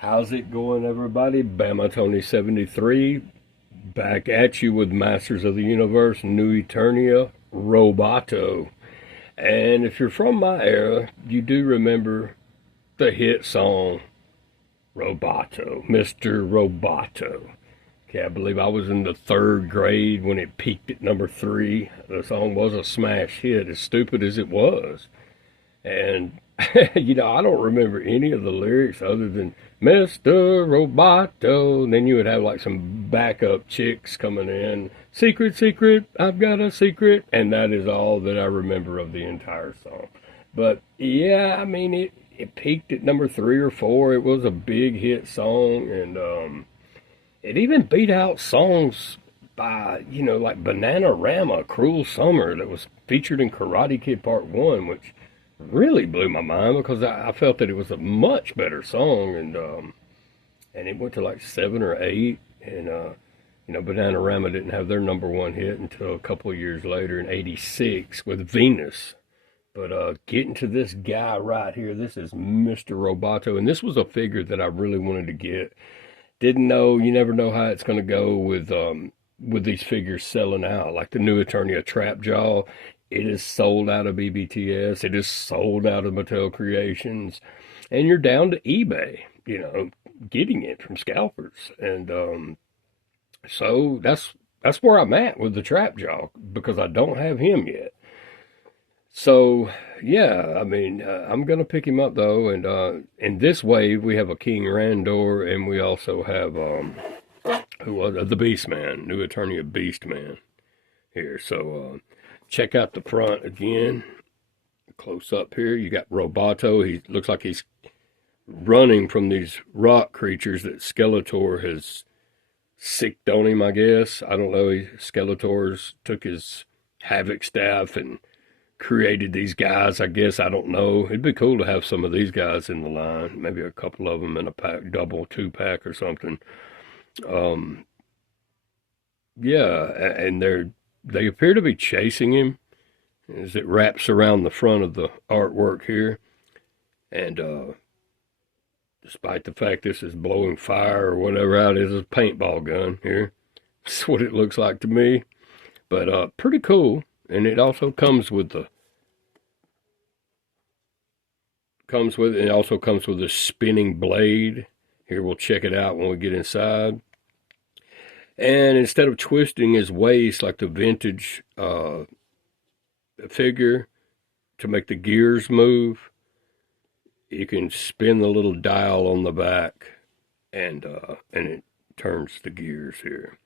How's it going, everybody? Bama Tony 73 back at you with Masters of the Universe, New Eternia Roboto. And if you're from my era, you do remember the hit song Roboto, Mr. Roboto. Okay, I believe I was in the third grade when it peaked at number 3. The song was a smash hit, as stupid as it was. And, I don't remember any of the lyrics other than Mr. Roboto. And then you would have like some backup chicks coming in. Secret, secret, I've got a secret. And that is all that I remember of the entire song. But yeah, I mean, it peaked at number 3 or 4. It was a big hit song. And it even beat out songs by, like Bananarama, Cruel Summer, that was featured in Karate Kid Part 1, which really blew my mind because I felt that it was a much better song, and it went to like 7 or 8, and Bananarama didn't have their number 1 hit until a couple of years later in '86 with Venus. But getting to this guy right here, this is Mr. Roboto, and this was a figure that I really wanted to get. Didn't know, you never know how it's going to go with these figures selling out, like the new Eternia Trap Jaw. It is sold out of BBTS. It is sold out of Mattel Creations. And you're down to eBay, getting it from scalpers. And so that's where I'm at with the Trap Jaw, because I don't have him yet. So, yeah, I mean, I'm going to pick him up, though. And in this wave, we have a King Randor, and we also have, who was it? The Beastman, New Eternia Beastman here. So, check out the front again. Close up here, you got Roboto. He looks like he's running from these rock creatures that Skeletor has sicked on him, I guess. I don't know. Skeletor's took his Havoc staff and created these guys, I guess. I don't know. It'd be cool to have some of these guys in the line. Maybe a couple of them in a pack, double, 2-pack or something. Yeah, and they appear to be chasing him as it wraps around the front of the artwork here. And despite the fact this is blowing fire or whatever out, it is a paintball gun here. That's what it looks like to me. But pretty cool. And it also comes with a spinning blade. Here, we'll check it out when we get inside. And instead of twisting his waist like the vintage figure to make the gears move, you can spin the little dial on the back, and it turns the gears here.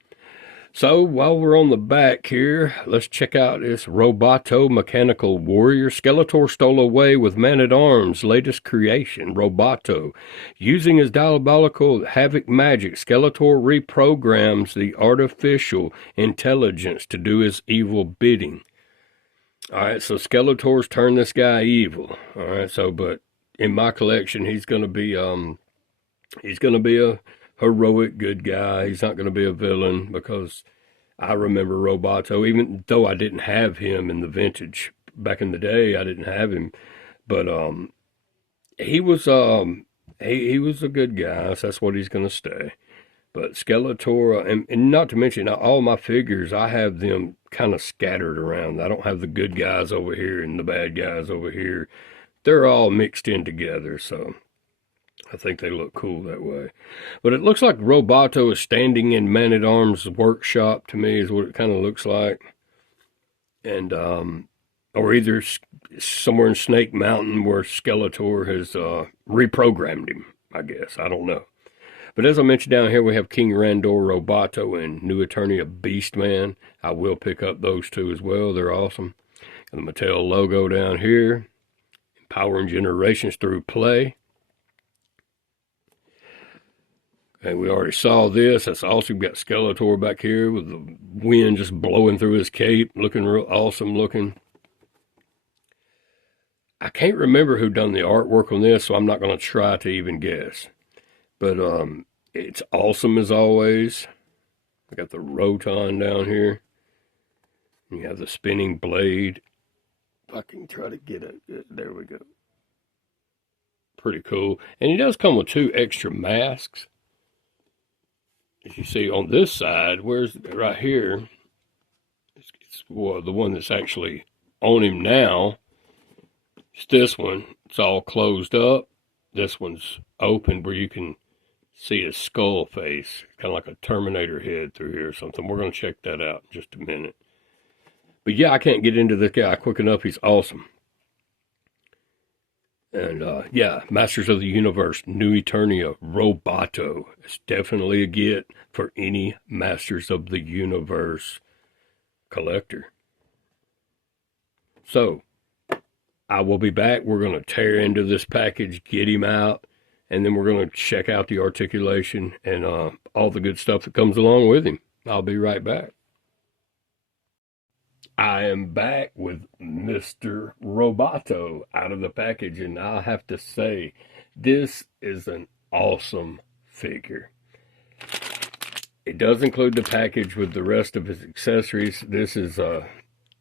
So while we're on the back here, let's check out this Roboto Mechanical Warrior. Skeletor stole away with Man-at-Arms' latest creation, Roboto. Using his diabolical Havoc magic, Skeletor reprograms the artificial intelligence to do his evil bidding. Alright, so Skeletor's turned this guy evil. Alright, but in my collection, he's gonna be a heroic good guy. He's not going to be a villain, because I remember Roboto, even though I didn't have him in the vintage back in the day. I didn't have him, but he was he was a good guy. So that's what he's going to stay. But Skeletor, and not to mention all my figures, I have them kind of scattered around. I don't have the good guys over here and the bad guys over here. They're all mixed in together, so I think they look cool that way. But it looks like Roboto is standing in Man-at-Arms' workshop, to me, is what it kind of looks like. And, or either somewhere in Snake Mountain where Skeletor has reprogrammed him, I guess. I don't know. But as I mentioned down here, we have King Randor Roboto and New Eternia Beastman. I will pick up those two as well. They're awesome. And the Mattel logo down here. Empowering generations through play. And we already saw this. That's awesome. We've got Skeletor back here with the wind just blowing through his cape. Looking real awesome looking. I can't remember who done the artwork on this, so I'm not going to try to even guess. But it's awesome as always. I got the Roton down here. You have the spinning blade. If I can try to get it. There we go. Pretty cool. And he does come with 2 extra masks. As you see on this side, where's right here, it's well, the one that's actually on him now. It's this one. It's all closed up. This one's open where you can see his skull face, kind of like a Terminator head through here or something. We're going to check that out in just a minute. But yeah, I can't get into this guy quick enough. He's awesome. And yeah, Masters of the Universe, New Eternia Roboto. It's definitely a get for any Masters of the Universe collector. So, I will be back. We're going to tear into this package, get him out, and then we're going to check out the articulation and all the good stuff that comes along with him. I'll be right back. I am back with Mr. Roboto out of the package, and I have to say, this is an awesome figure. It does include the package with the rest of his accessories. This is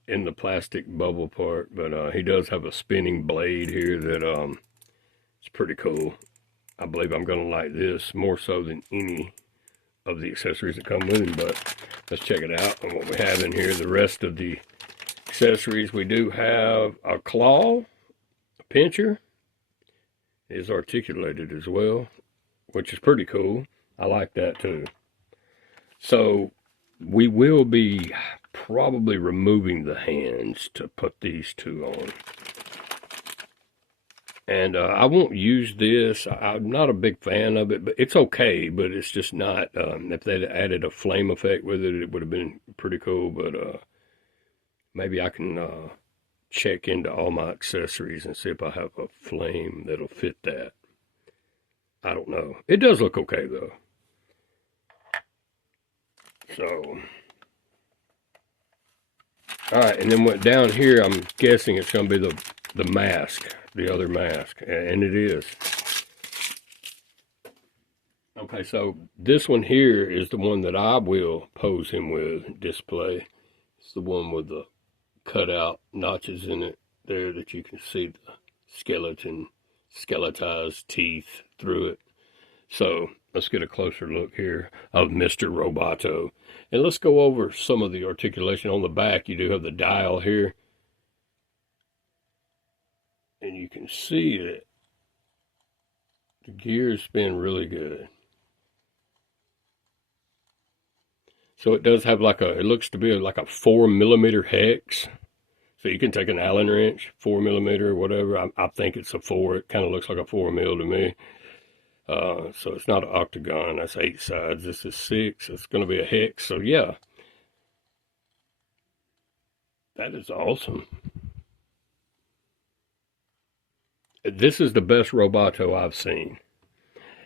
in the plastic bubble part, but he does have a spinning blade here that it's pretty cool. I believe I'm going to like this more so than any of the accessories that come with him, but let's check it out and what we have in here. The rest of the accessories, we do have a claw, a pincher. It is articulated as well, which is pretty cool. I like that too. So we will be probably removing the hands to put these 2 on. And I won't use this. I'm not a big fan of it, but it's okay. But it's just not, if they'd added a flame effect with it, it would have been pretty cool. But maybe I can check into all my accessories and see if I have a flame that'll fit that. I don't know. It does look okay, though. So, all right. And then down here, I'm guessing it's going to be the mask. The other mask, and it is. Okay, so this one here is the one that I will pose him with, display. It's the one with the cutout notches in it there that you can see the skeletized teeth through it. So let's get a closer look here of Mr. Roboto. And let's go over some of the articulation. On the back, you do have the dial here. And you can see that the gears spin really good. So it does have like it looks to be like a 4mm hex. So you can take an Allen wrench, 4mm or whatever. I think it's a 4. It kind of looks like a 4mm to me. So it's not an octagon. That's 8 sides. This is 6. It's going to be a hex. So yeah, that is awesome. This is the best Roboto I've seen.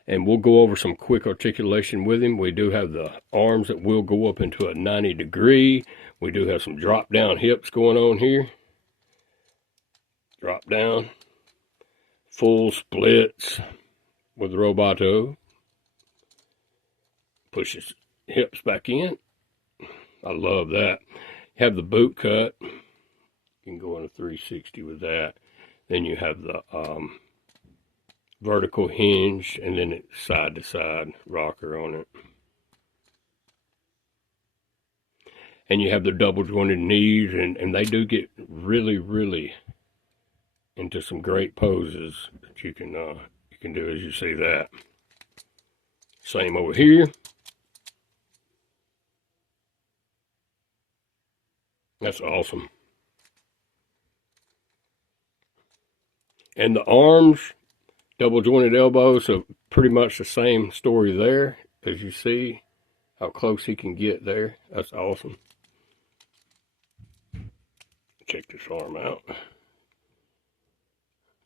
And we'll go over some quick articulation with him. We do have the arms that will go up into a 90 degree. We do have some drop down hips going on here. Drop down. Full splits with the Roboto. Push his hips back in. I love that. You have the boot cut. You can go in a 360 with that. Then you have the vertical hinge, and then it's side-to-side rocker on it. And you have the double-jointed knees, and they do get really, really into some great poses that you can do as you see that. Same over here. That's awesome. And the arms, double jointed elbows, so pretty much the same story there. As you see how close he can get there. That's awesome. Check this arm out.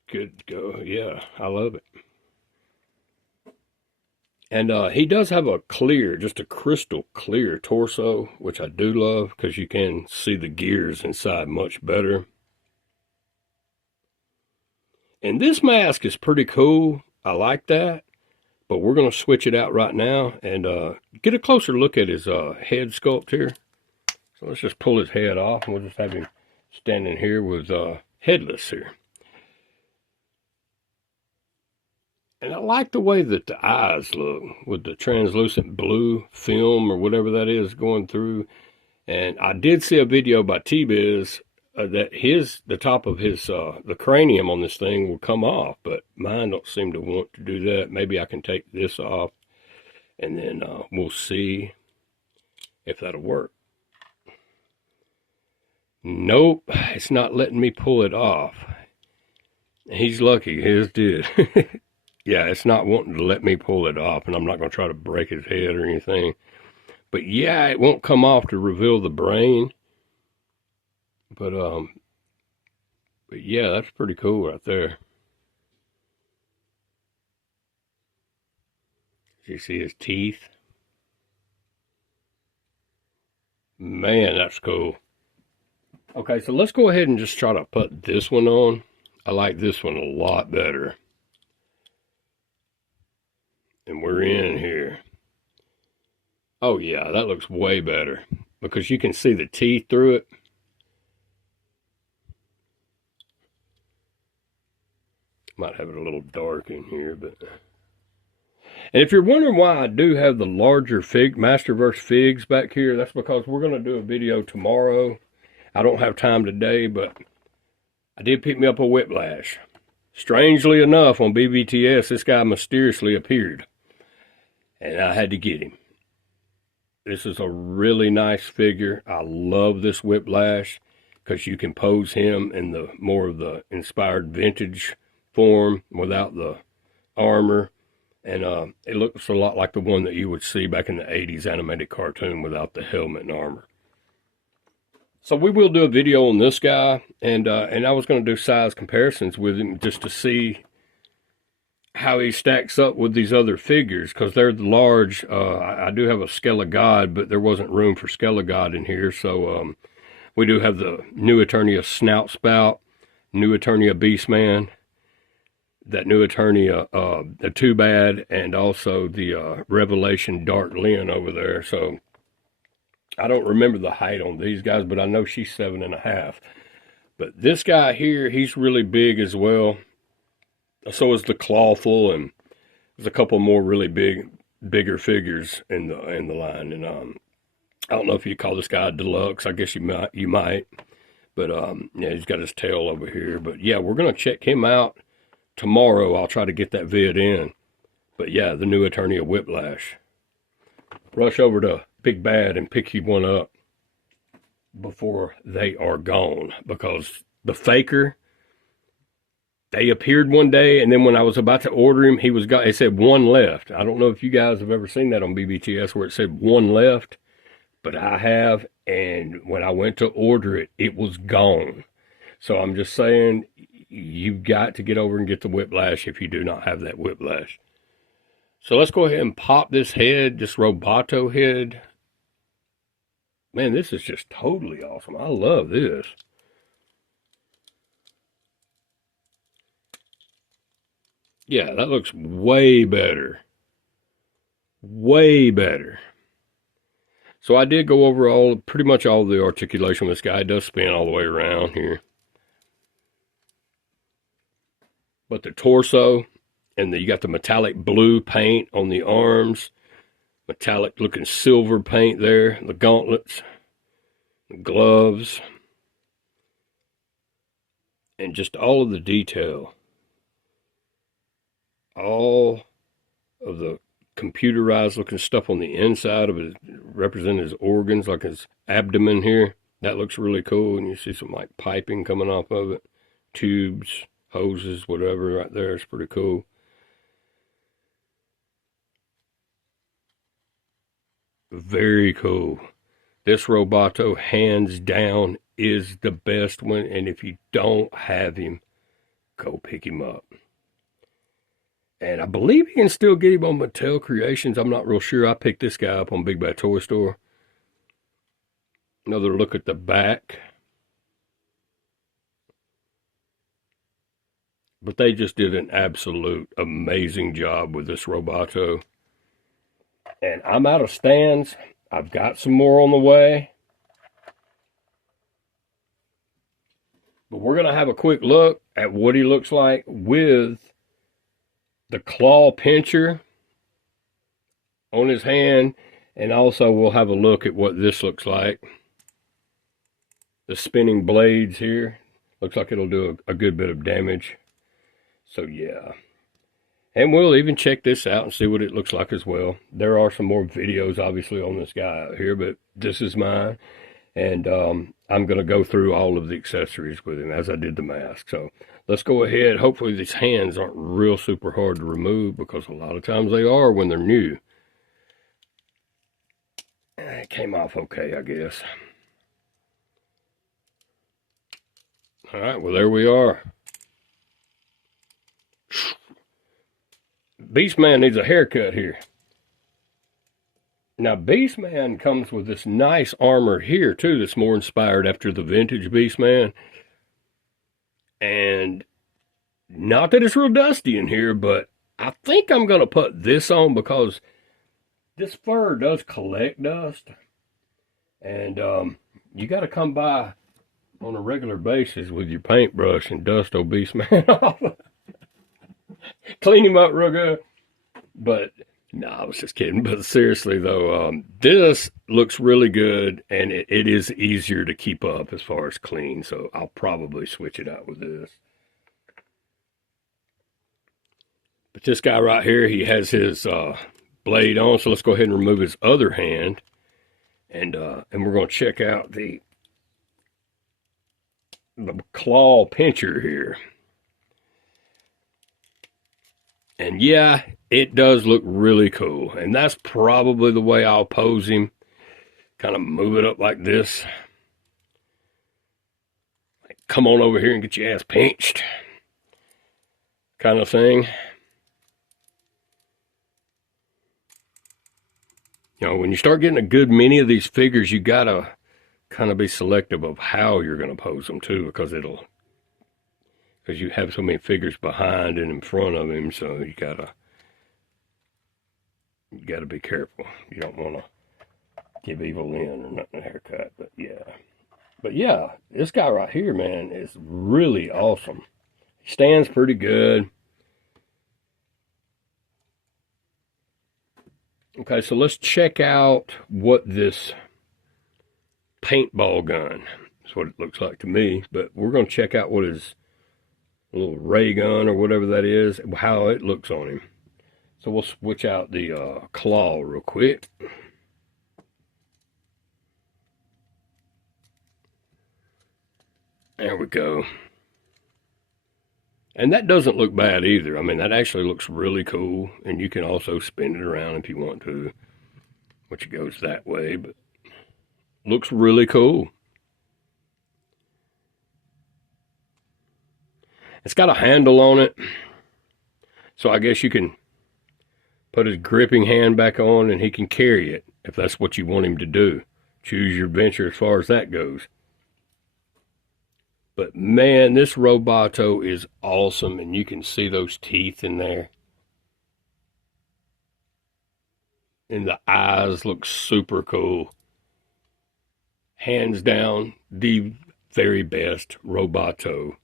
Good to go. Yeah, I love it. And he does have a clear, just a crystal clear torso, which I do love because you can see the gears inside much better. And this mask is pretty cool. I like that. But we're going to switch it out right now and get a closer look at his head sculpt here. So let's just pull his head off, and we'll just have him standing here with headless here. And I like the way that the eyes look with the translucent blue film or whatever that is going through. And I did see a video by T-Biz that the top of his, the cranium on this thing will come off, but mine don't seem to want to do that. Maybe I can take this off and then we'll see if that'll work. Nope, it's not letting me pull it off. He's lucky, his did. Yeah, it's not wanting to let me pull it off, and I'm not going to try to break his head or anything. But yeah, it won't come off to reveal the brain. But yeah, that's pretty cool right there. You see his teeth? Man, that's cool. Okay, so let's go ahead and just try to put this one on. I like this one a lot better. And we're in here. Oh yeah, that looks way better because you can see the teeth through it. Might have it a little dark in here, but... And if you're wondering why I do have the larger Masterverse figs back here, that's because we're going to do a video tomorrow. I don't have time today, but I did pick me up a Whiplash. Strangely enough, on BBTS, this guy mysteriously appeared. And I had to get him. This is a really nice figure. I love this Whiplash because you can pose him in the more of the inspired vintage form without the armor. And it looks a lot like the one that you would see back in the 80s animated cartoon without the helmet and armor. So we will do a video on this guy, and I was going to do size comparisons with him just to see how he stacks up with these other figures, because they're large. I do have a Skelegod, but there wasn't room for Skelegod in here, so we do have the new Eternia Snout Spout, new Eternia Beastman, that new Eternia the Too Bad, and also the Revelation Dark Lynn over there. So I don't remember the height on these guys, but I know she's 7.5. But this guy here, he's really big as well. So is the Clawful, and there's a couple more really bigger figures in the line. And I don't know if you call this guy a deluxe. I guess you might. But yeah, he's got his tail over here. But yeah, we're gonna check him out tomorrow. I'll try to get that vid in. But yeah, the new Eternia Whiplash. Rush over to Big Bad and pick you one up before they are gone, because the faker, they appeared one day, and then when I was about to order him, it said one left. I don't know if you guys have ever seen that on BBTS where it said one left, but I have, and when I went to order it, it was gone. So I'm just saying, you've got to get over and get the Whiplash if you do not have that Whiplash. So let's go ahead and pop this head, this Roboto head. Man, this is just totally awesome. I love this. Yeah, that looks way better. Way better. So I did go over pretty much all the articulation with this guy. It does spin all the way around here. But the torso, and you got the metallic blue paint on the arms. Metallic looking silver paint there. The gauntlets. The gloves. And just all of the detail. All of the computerized looking stuff on the inside of it, representing his organs, like his abdomen here. That looks really cool. And you see some like piping coming off of it. Tubes, hoses, whatever right there. It's pretty cool. Very cool. This Roboto, hands down, is the best one. And if you don't have him, go pick him up. And I believe you can still get him on Mattel Creations. I'm not real sure. I picked this guy up on Big Bad Toy Store. Another look at the back. But they just did an absolute amazing job with this Roboto. And I'm out of stands. I've got some more on the way. But we're going to have a quick look at what he looks like with the claw pincher on his hand, and also we'll have a look at what this looks like. The spinning blades here. Looks like it'll do a good bit of damage. So yeah. And we'll even check this out and see what it looks like as well. There are some more videos obviously on this guy out here, but this is mine. And I'm going to go through all of the accessories with him as I did the mask. So let's go ahead. Hopefully these hands aren't real super hard to remove, because a lot of times they are when they're new. It came off okay, I guess. All right, well, there we are. Beastman needs a haircut here. Now, Beastman comes with this nice armor here, too, that's more inspired after the vintage Beastman. And not that it's real dusty in here, but I think I'm going to put this on because this fur does collect dust. And you got to come by on a regular basis with your paintbrush and dust old Beastman off. Clean him up real good. But no, I was just kidding. But seriously, though, this looks really good, and it is easier to keep up as far as clean. So I'll probably switch it out with this. But this guy right here, he has his blade on. So let's go ahead and remove his other hand, and we're going to check out the claw pincher here. And yeah, it does look really cool. And that's probably the way I'll pose him. Kind of move it up like this. Like, come on over here and get your ass pinched. Kind of thing. You know, when you start getting a good many of these figures, you got to kind of be selective of how you're going to pose them too, because you have so many figures behind and in front of him, so you gotta be careful. You don't want to give Evil Lynn or nothing a haircut, but yeah, this guy right here, man, is really awesome. He stands pretty good. Okay, so let's check out what this paintball gun is, what it looks like to me, but we're going to check out what his little ray gun or whatever that is, how it looks on him. So we'll switch out the claw real quick. There we go. And that doesn't look bad either. I mean, that actually looks really cool. And you can also spin it around if you want to, which goes that way, but looks really cool. It's got a handle on it, so I guess you can put his gripping hand back on and he can carry it if that's what you want him to do. Choose your venture as far as that goes. But man, this Roboto is awesome, and you can see those teeth in there. And the eyes look super cool. Hands down, the very best Roboto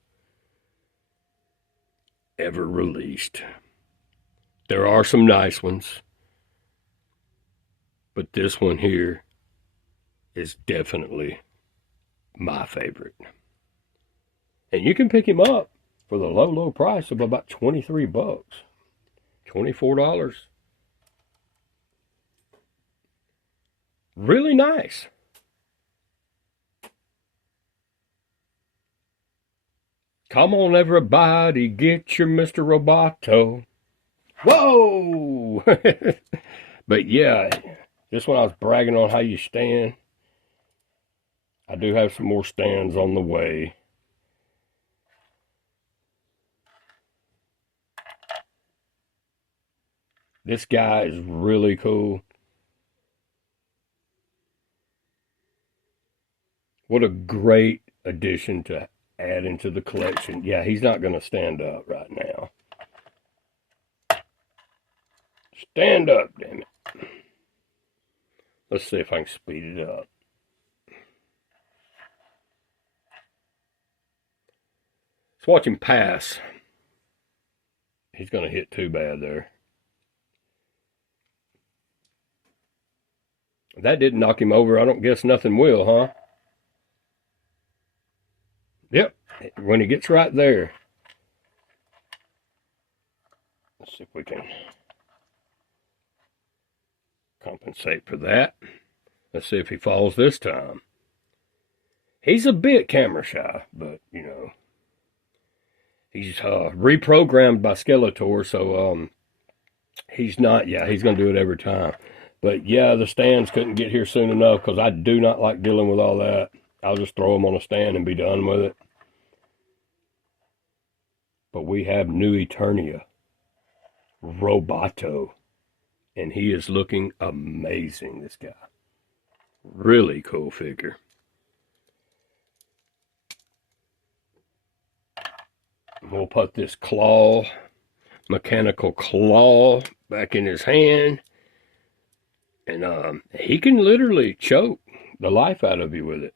ever released. There are some nice ones, but this one here is definitely my favorite. And you can pick him up for the low price of about 23 bucks. $24. Really nice. Come on, everybody, get your Mr. Roboto. Whoa! But yeah, just when I was bragging on how you stand, I do have some more stands on the way. This guy is really cool. What a great addition to add into the collection. Yeah, he's not going to stand up right now. Stand up, damn it. Let's see if I can speed it up. Let's watch him pass. He's going to hit too bad there. That didn't knock him over. I don't guess nothing will, huh? Yep. When he gets right there. Let's see if we can compensate for that. Let's see if he falls this time. He's a bit camera shy, but, you know, he's reprogrammed by Skeletor, so he's not, yeah, he's going to do it every time. But, yeah, the stands couldn't get here soon enough because I do not like dealing with all that. I'll just throw them on a stand and be done with it. But we have new Eternia Roboto, and he is looking amazing, this guy. Really cool figure. We'll put this claw, mechanical claw, back in his hand. And he can literally choke the life out of you with it.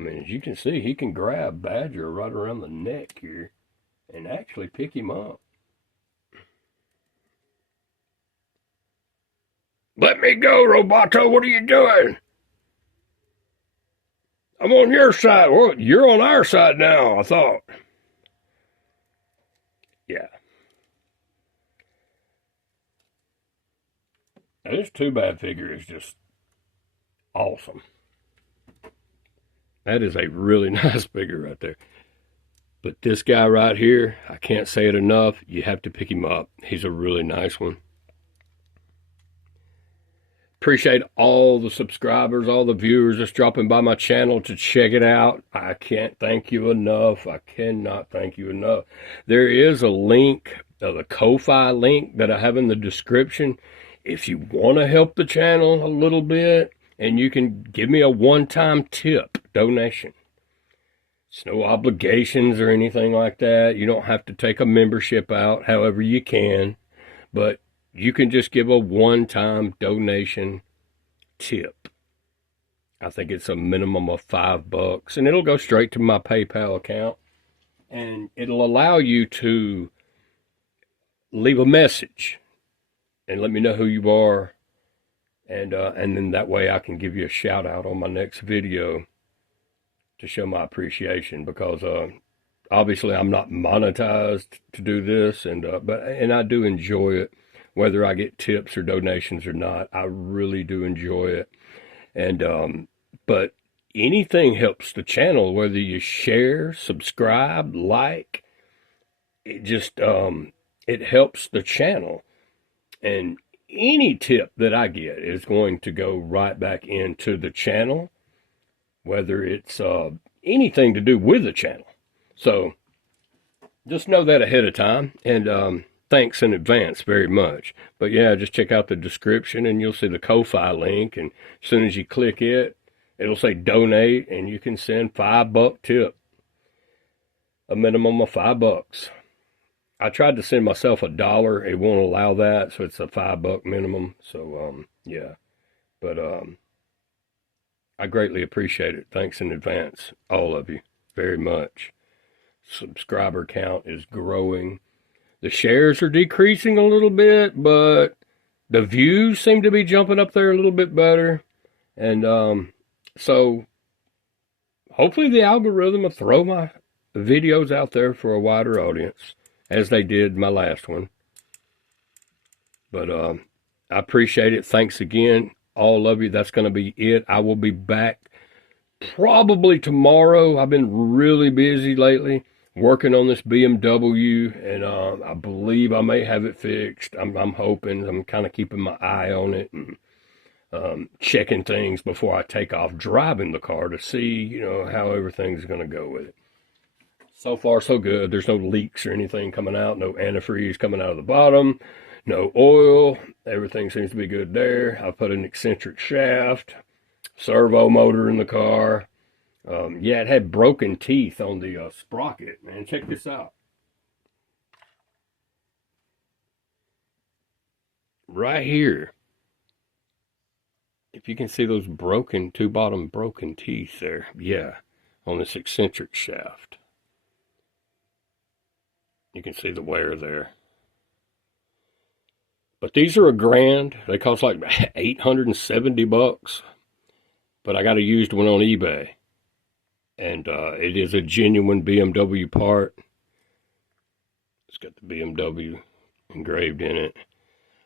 I mean, as you can see, he can grab Badger right around the neck here and actually pick him up. Let me go, Roboto. What are you doing? I'm on your side. Well, you're on our side now, I thought. Yeah. Now, this Too Bad figure is just awesome. That is a really nice figure right there. But this guy right here, I can't say it enough. You have to pick him up. He's a really nice one. Appreciate all the subscribers, all the viewers that's dropping by my channel to check it out. I can't thank you enough. I cannot thank you enough. There is a link, the Ko-Fi link that I have in the description. If you want to help the channel a little bit, and you can give me a one-time tip donation. It's no obligations or anything like that. You don't have to take a membership out, however you can. But you can just give a one-time donation tip. I think it's a minimum of $5, and it'll go straight to my PayPal account. And it'll allow you to leave a message and let me know who you are. And then that way I can give you a shout out on my next video to show my appreciation, because obviously I'm not monetized to do this, and I do enjoy it, whether I get tips or donations or not. I really do enjoy it. And but anything helps the channel, whether you share, subscribe, like. It just it helps the channel. And any tip that I get is going to go right back into the channel, whether it's anything to do with the channel. So just know that ahead of time, and thanks in advance very much. But yeah, just check out the description and you'll see the Ko-Fi link, and as soon as you click it, it'll say donate, and you can send $5 tip, a minimum of $5. I tried to send myself $1. It won't allow that, so it's a $5 minimum. So yeah, but I greatly appreciate it. Thanks in advance, all of you, very much. Subscriber count is growing. The shares are decreasing a little bit, but the views seem to be jumping up there a little bit better. And so hopefully the algorithm will throw my videos out there for a wider audience, as they did my last one. But I appreciate it. Thanks again, all of you. That's going to be it. I will be back probably tomorrow. I've been really busy lately working on this BMW, and I believe I may have it fixed. I'm hoping. I'm kind of keeping my eye on it and checking things before I take off driving the car to see, you know, how everything's going to go with it. So far, so good. There's no leaks or anything coming out, no antifreeze coming out of the bottom, no oil. Everything seems to be good there. I put an eccentric shaft, servo motor in the car. Yeah, it had broken teeth on the sprocket, man. Check this out. Right here. If you can see those two bottom broken teeth there. Yeah, on this eccentric shaft. You can see the wear there. But these are $1,000. They cost like $870. But I got a used one on eBay. And it is a genuine BMW part. It's got the BMW engraved in it.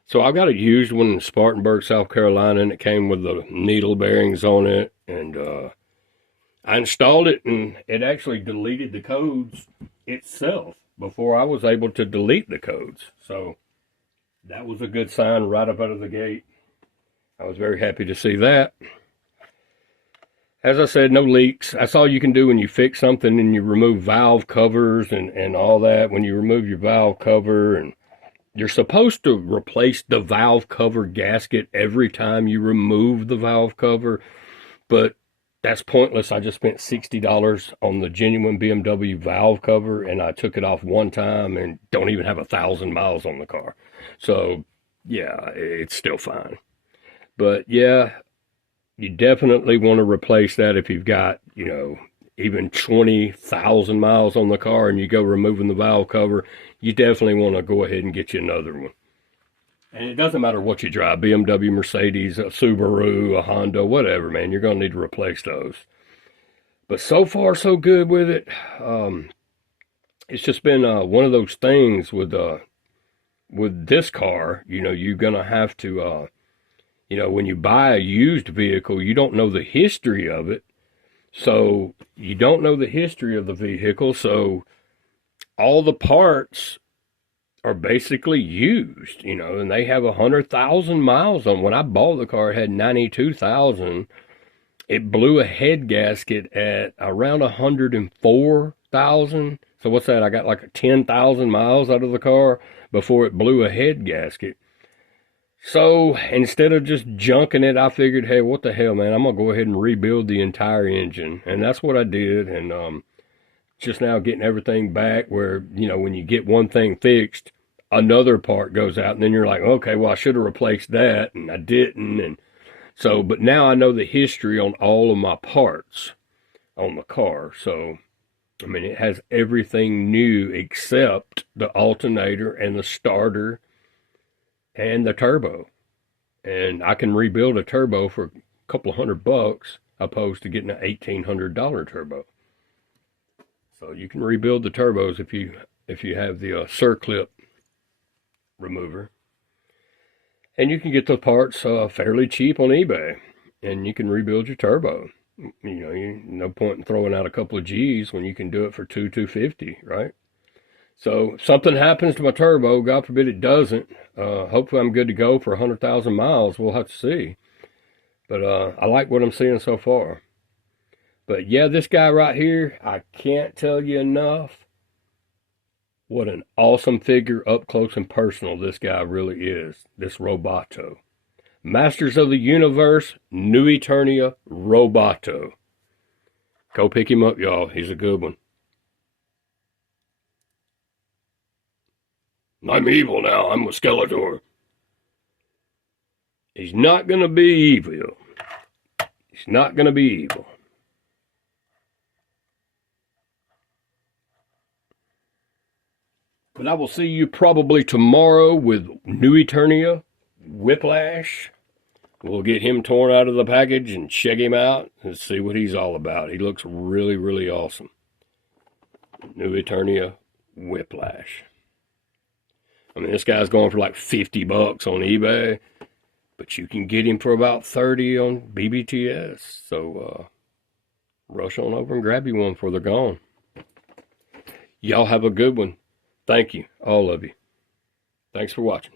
So I got a used one in Spartanburg, South Carolina, and it came with the needle bearings on it. And I installed it, and it actually deleted the codes itself before I was able to delete the codes. So that was a good sign right up out of the gate. I was very happy to see that. As I said, no leaks. That's all you can do when you fix something and you remove valve covers and all that. When you remove your valve cover, and you're supposed to replace the valve cover gasket every time you remove the valve cover, but that's pointless. I just spent $60 on the genuine BMW valve cover, and I took it off one time and don't even have 1,000 miles on the car. So, yeah, it's still fine. But, yeah, you definitely want to replace that if you've got, you know, even 20,000 miles on the car and you go removing the valve cover. You definitely want to go ahead and get you another one. And it doesn't matter what you drive, BMW, Mercedes, a Subaru, a Honda, whatever, man. You're going to need to replace those. But so far, so good with it. It's just been one of those things with this car. You know, you're going to have to... you know, when you buy a used vehicle, you don't know the history of it. So you don't know the history of the vehicle. So all the parts are basically used, you know, and they have 100,000 miles on. When I bought the car, it had 92,000. It blew a head gasket at around 104,000. So what's that? I got like 10,000 miles out of the car before it blew a head gasket. So instead of just junking it, I figured, hey, what the hell, man? I'm going to go ahead and rebuild the entire engine. And that's what I did. And just now getting everything back where, you know, when you get one thing fixed, another part goes out. And then you're like, okay, well, I should have replaced that. And I didn't. And so, but now I know the history on all of my parts on the car. So, I mean, it has everything new except the alternator and the starter and the turbo. And I can rebuild a turbo for a couple of $100 opposed to getting an $1,800 turbo. So you can rebuild the turbos if you have the circlip remover. And you can get the parts fairly cheap on eBay. And you can rebuild your turbo. You know, no point in throwing out a couple of G's when you can do it for $250, right? So if something happens to my turbo, God forbid it doesn't, hopefully I'm good to go for 100,000 miles. We'll have to see. But I like what I'm seeing so far. But yeah, this guy right here, I can't tell you enough what an awesome figure up close and personal this guy really is, this Roboto. Masters of the Universe, New Eternia Roboto. Go pick him up, y'all. He's a good one. I'm evil now. I'm a Skeletor. He's not going to be evil. He's not going to be evil. But I will see you probably tomorrow with New Eternia Whiplash. We'll get him torn out of the package and check him out and see what he's all about. He looks really, really awesome. New Eternia Whiplash. I mean, this guy's going for like $50 on eBay, but you can get him for about 30 on BBTS. So rush on over and grab you one before they're gone. Y'all have a good one. Thank you, all of you. Thanks for watching.